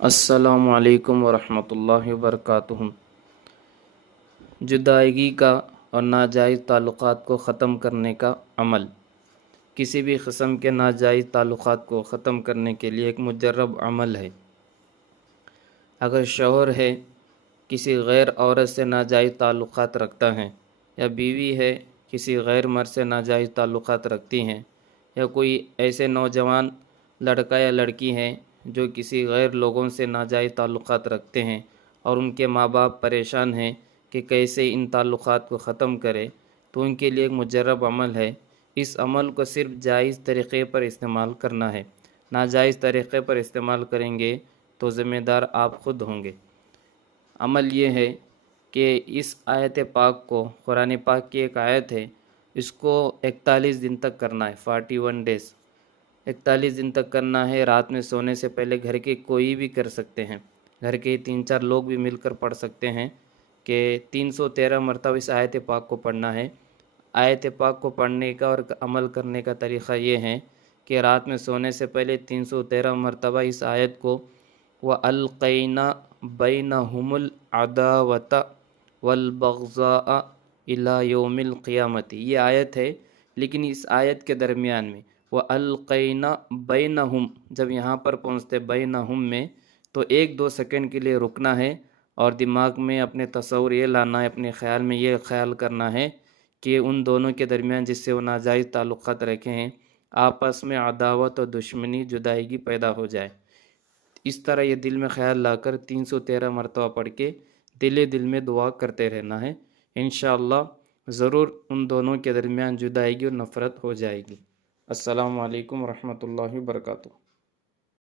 السلام علیکم ورحمۃ اللہ وبرکاتہ۔ جدائیگی کا اور ناجائز تعلقات کو ختم کرنے کا عمل۔ کسی بھی قسم کے ناجائز تعلقات کو ختم کرنے کے لیے ایک مجرب عمل ہے۔ اگر شوہر ہے کسی غیر عورت سے ناجائز تعلقات رکھتا ہے، یا بیوی ہے کسی غیر مرد سے ناجائز تعلقات رکھتی ہیں، یا کوئی ایسے نوجوان لڑکا یا لڑکی ہیں جو کسی غیر لوگوں سے ناجائز تعلقات رکھتے ہیں اور ان کے ماں باپ پریشان ہیں کہ کیسے ان تعلقات کو ختم کرے، تو ان کے لیے ایک مجرب عمل ہے۔ اس عمل کو صرف جائز طریقے پر استعمال کرنا ہے۔ ناجائز طریقے پر استعمال کریں گے تو ذمہ دار آپ خود ہوں گے۔ عمل یہ ہے کہ اس آیت پاک کو، قرآن پاک کی ایک آیت ہے، اس کو 41 دن تک کرنا ہے، 41 ڈیز، 41 دن تک کرنا ہے۔ رات میں سونے سے پہلے گھر کے کوئی بھی کر سکتے ہیں، گھر کے 3-4 لوگ بھی مل کر پڑھ سکتے ہیں کہ 313 مرتبہ اس آیت پاک کو پڑھنا ہے۔ آیت پاک کو پڑھنے کا اور عمل کرنے کا طریقہ یہ ہے کہ رات میں سونے سے پہلے 313 مرتبہ اس آیت کو وَأَلْقَيْنَا بَيْنَهُمُ الْعَدَاوَةَ وَالْبَغْضَاءَ إِلَى يَوْمِ الْقِيَامَةِ، یہ آیت ہے، لیکن اس آیت کے درمیان میں وَأَلْقَيْنَا بَيْنَهُمْ، جب یہاں پر پہنچتے بَيْنَهُمْ میں تو 1-2 سیکنڈ کے لیے رکنا ہے اور دماغ میں اپنے تصور یہ لانا ہے، اپنے خیال میں یہ خیال کرنا ہے کہ ان دونوں کے درمیان جس سے وہ ناجائز تعلقات رکھے ہیں، آپس میں عداوت اور دشمنی، جدائیگی پیدا ہو جائے۔ اس طرح یہ دل میں خیال لا کر 313 مرتبہ پڑھ کے دل میں دعا کرتے رہنا ہے۔ انشاءاللہ ضرور ان دونوں کے درمیان جدائیگی اور نفرت ہو جائے گی۔ السلام علیکم ورحمۃ اللہ وبرکاتہ۔